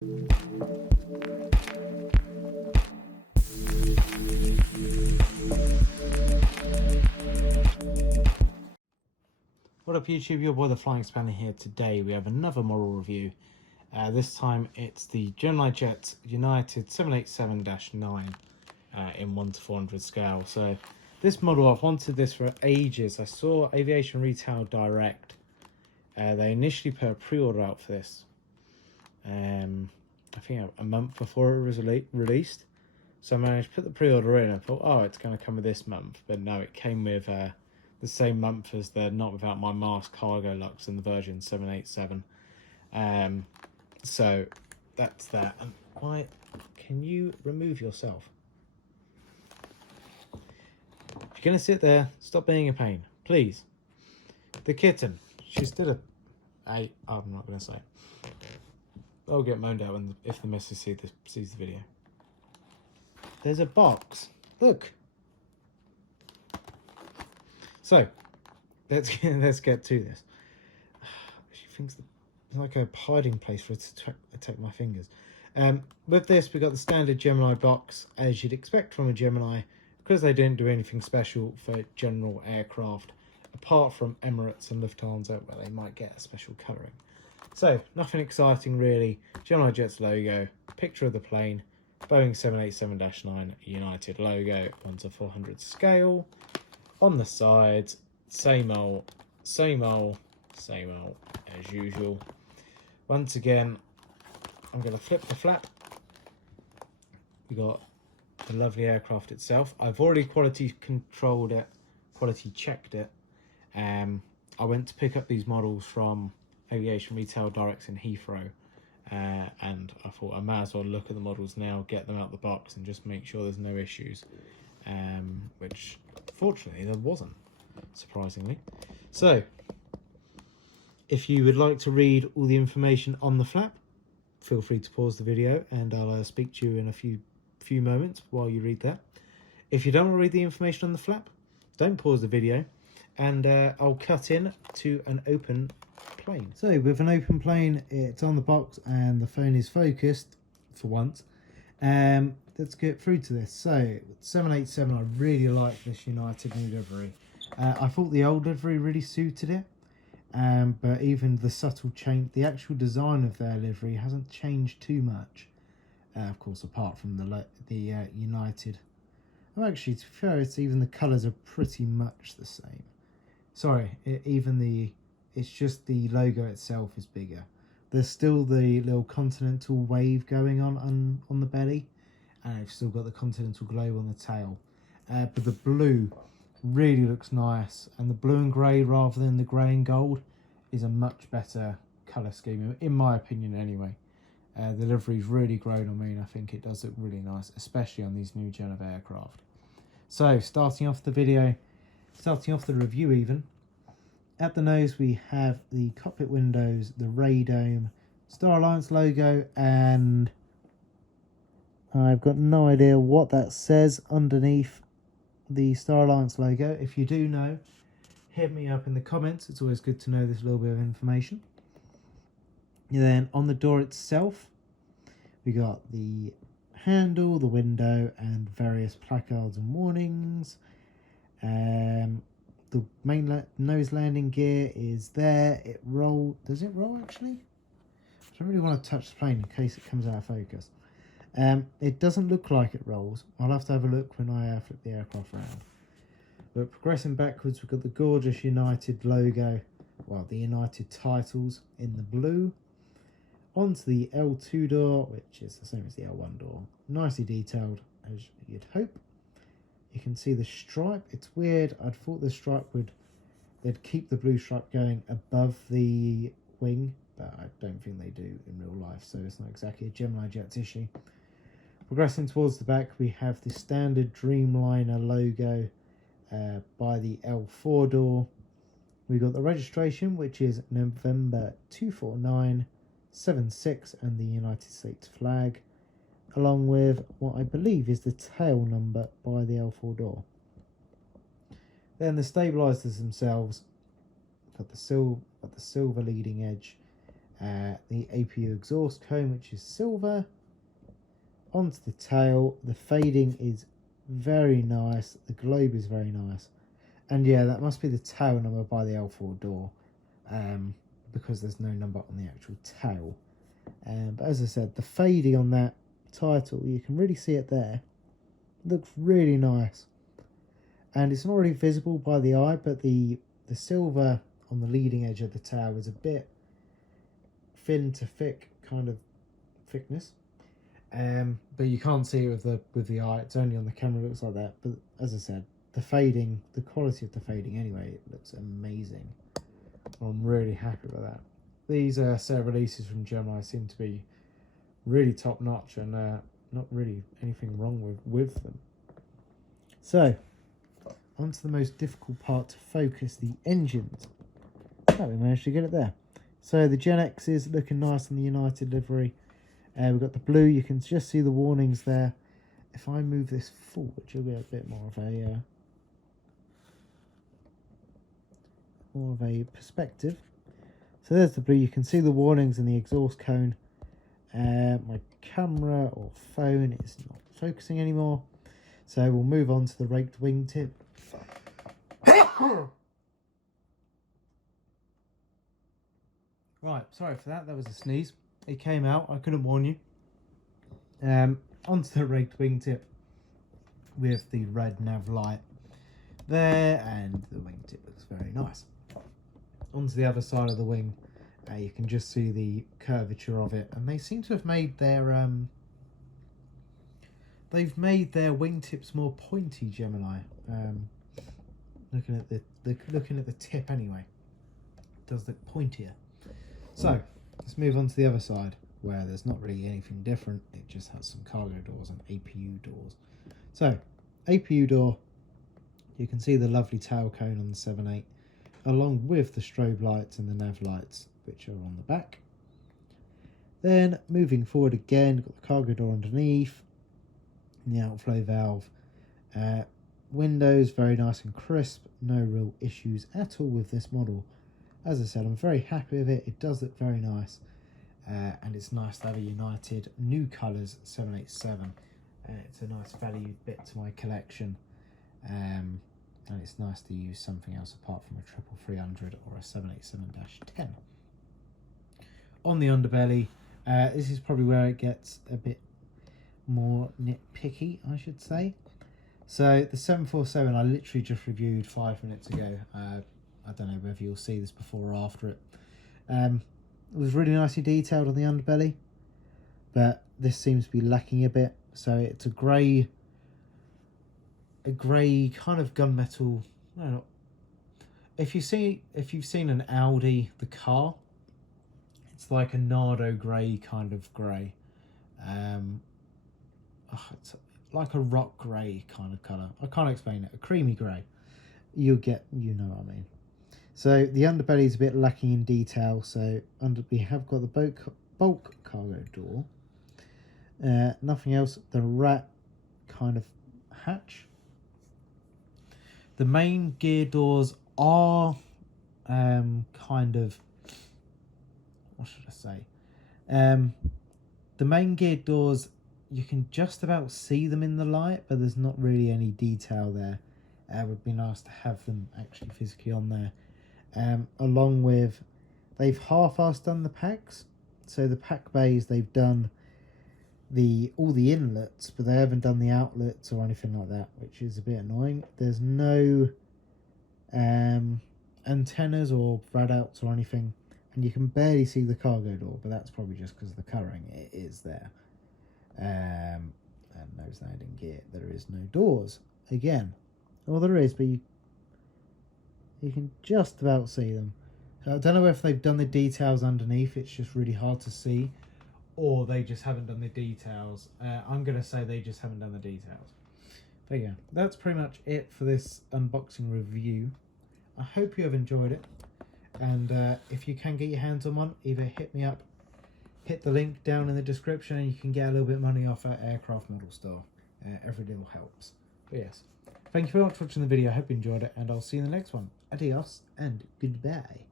What up YouTube, your boy the Flying Spanner here. Today we have another model review. This time it's the GeminiJets United 787-9 in 1:400 scale. So this model, I've wanted this for ages. I saw Aviation Retail Direct. They initially put a pre-order out for this. I think a month before it was released. So I managed to put the pre-order in. I thought, oh, it's going to come with this month. But no, it came with the same month as the Not Without My Mask Cargo Lux in the version 787. So that's that. And why can you remove yourself? If you're going to sit there, stop being a pain, please. The kitten, she's still I'm not going to say. I'll get moaned out if the missus sees the video. There's a box. Look. So, let's get to this. She thinks it's like a hiding place for it to attack my fingers. With this, we got the standard Gemini box, as you'd expect from a Gemini, because they didn't do anything special for general aircraft, apart from Emirates and Lufthansa, where they might get a special colouring. So, nothing exciting really. GeminiJets logo, picture of the plane, Boeing 787-9 United logo, 1:400 scale. On the sides, same old as usual. Once again, I'm going to flip the flap. We got the lovely aircraft itself. I've already quality controlled it, quality checked it. I went to pick up these models from Aviation Retail Directs in Heathrow. And I thought I might as well look at the models now, get them out the box and just make sure there's no issues. Which fortunately there wasn't, surprisingly. So if you would like to read all the information on the flap, feel free to pause the video and I'll speak to you in a few moments while you read that. If you don't want to read the information on the flap, don't pause the video, and I'll cut in to an open plane. So with an open plane, it's on the box and the phone is focused for once. Let's get through to this. So 787, I really like this United new livery. I thought the old livery really suited it, but even the subtle change, the actual design of their livery hasn't changed too much. Of course, apart from the United. Oh, actually, to be fair, it's even the colours are pretty much the same. Sorry, it's just the logo itself is bigger. There's still the little continental wave going on the belly, and I've still got the continental globe on the tail. But the blue really looks nice, and the blue and grey rather than the grey and gold is a much better colour scheme, in my opinion anyway. The livery's really grown on me, and I think it does look really nice, especially on these new gen of aircraft. So starting off the review even, at the nose we have the cockpit windows, the radome, Star Alliance logo, and I've got no idea what that says underneath the Star Alliance logo. If you do know, hit me up in the comments. It's always good to know this little bit of information. And then on the door itself, we got the handle, the window, and various placards and warnings. The main nose landing gear is there. It roll. Does it roll actually? I don't really want to touch the plane in case it comes out of focus. It doesn't look like it rolls. I'll have to have a look when I flip the aircraft around. But progressing backwards, we've got the gorgeous United logo, well, the United titles in the blue. Onto the L2 door, which is the same as the L1 door. Nicely detailed, as you'd hope. You can see the stripe. It's weird. I'd thought the stripe they'd keep the blue stripe going above the wing, but I don't think they do in real life, so it's not exactly a GeminiJets issue. Progressing towards the back, we have the standard Dreamliner logo by the L4 door. We've got the registration, which is November 24976, and the United States flag, along with what I believe is the tail number by the L4 door. Then the stabilizers themselves got the silver leading edge, the APU exhaust cone, which is silver. Onto the tail. The fading is very nice. The globe is very nice. And yeah, that must be the tail number by the L4 door, because there's no number on the actual tail. But as I said, the fading on that title, you can really see it there. It looks really nice. And it's not really visible by the eye, but the silver on the leading edge of the tail is a bit thin to thick kind of thickness. But you can't see it with the eye. It's only on the camera it looks like that. But as I said, the fading, the quality of the fading anyway, it looks amazing. I'm really happy with that. These set of releases from Gemini seem to be really top notch, and not really anything wrong with them. So, on to the most difficult part to focus, the engines. Oh, we managed to get it there. So the Gen X is looking nice on the United livery. We've got the blue, you can just see the warnings there. If I move this forward, you'll get a bit more of a perspective. So there's the blue, you can see the warnings in the exhaust cone. My camera or phone is not focusing anymore, so we'll move on to the raked wingtip. Right, sorry for that, was a sneeze. It came out, I couldn't warn you. Onto the raked wingtip with the red nav light there, and the wingtip looks very nice. Onto the other side of the wing, you can just see the curvature of it, and they seem to have made their wingtips more pointy, Gemini. Looking at the tip anyway, it does look pointier. So let's move on to the other side, where there's not really anything different. It just has some cargo doors and APU doors. So APU door, you can see the lovely tail cone on the 7.8, along with the strobe lights and the nav lights, which are on the back. Then moving forward again, got the cargo door underneath, and the outflow valve. Windows very nice and crisp, no real issues at all with this model. As I said, I'm very happy with it. It does look very nice, and it's nice to have a United new colours 787. It's a nice value bit to my collection, and it's nice to use something else apart from a 300 or a 787-10. On the underbelly, this is probably where it gets a bit more nitpicky, I should say. So the 747 I literally just reviewed 5 minutes ago. I don't know whether you'll see this before or after it. It was really nicely detailed on the underbelly, but this seems to be lacking a bit. So it's a grey kind of gunmetal. No, if you've seen an Audi, the car, it's like a Nardo grey kind of grey. It's like a rock grey kind of colour. I can't explain it. A creamy grey. You know what I mean. So the underbelly is a bit lacking in detail. So we have got the bulk cargo door. Nothing else. The rat kind of hatch. The main gear doors are kind of, what should I say? The main gear doors, you can just about see them in the light, but there's not really any detail there. It would be nice to have them actually physically on there. Along with, they've half-assed done the packs. So the pack bays, they've done all the inlets, but they haven't done the outlets or anything like that, which is a bit annoying. There's no antennas or rad outs or anything, and you can barely see the cargo door, but that's probably just because of the colouring. It is there. And nose landing gear, there is no doors again. Well, there is, but you can just about see them. So I don't know if they've done the details underneath, it's just really hard to see, or they just haven't done the details. I'm going to say they just haven't done the details. But yeah, that's pretty much it for this unboxing review. I hope you have enjoyed it, and if you can get your hands on one, either hit me up, hit the link down in the description, and you can get a little bit of money off our aircraft model store. Every little helps. But yes, thank you very much for watching the video. I hope you enjoyed it, and I'll see you in the next one. Adios and goodbye.